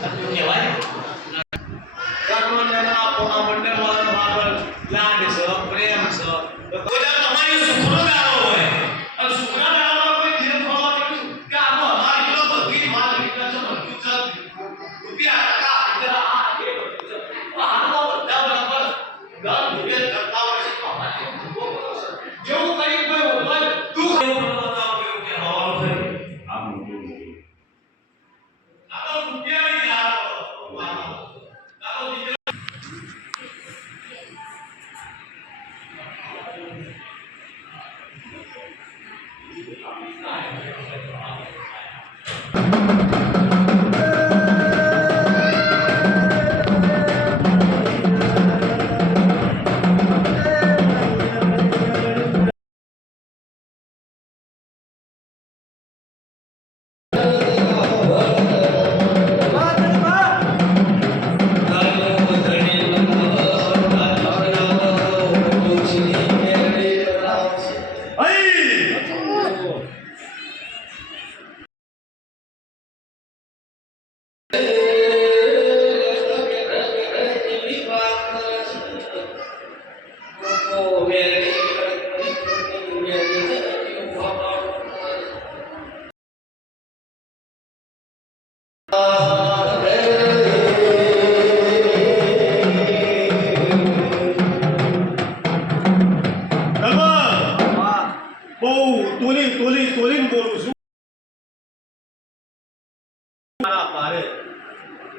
સત્ય કહેવાય કર્મના પોણા મંડળવાળા બાબત લાડ છે પ્રેમ છે તો કોઈ તમારી સુખનો ગાળો હોય અને સુખના ગાળામાં કોઈ ધીર ખોવા પડ્યું કે આનો અમારી કિલો બધી માલ વિકલ્પ છે બધું છે રૂપિયા ટકા ઇતરા આ એ બધું છે તો આનો બધા બરાબર ગાળ ભૂગેલ કરતા હોય છે તો અમારી જેવું કરી કોઈ હોય દુઃખ એવું બનાવતા હોય કે હવાનું થઈ આ મોટું આ તો રૂપિયાની ગાળો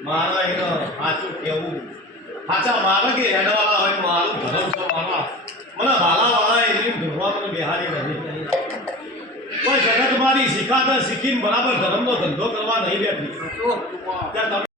મારા એનો સાચું કેવું સાચા મારા કે હેડવાળા હોય મારું ધર્મ છે મારા મને ભાલાવાળા એની ભગવાન મને બિહારી નથી કોઈ જગત મારી શીખાતા શીખીને બરાબર ધર્મનો ધંધો કરવા નહીં બેઠી ત્યાં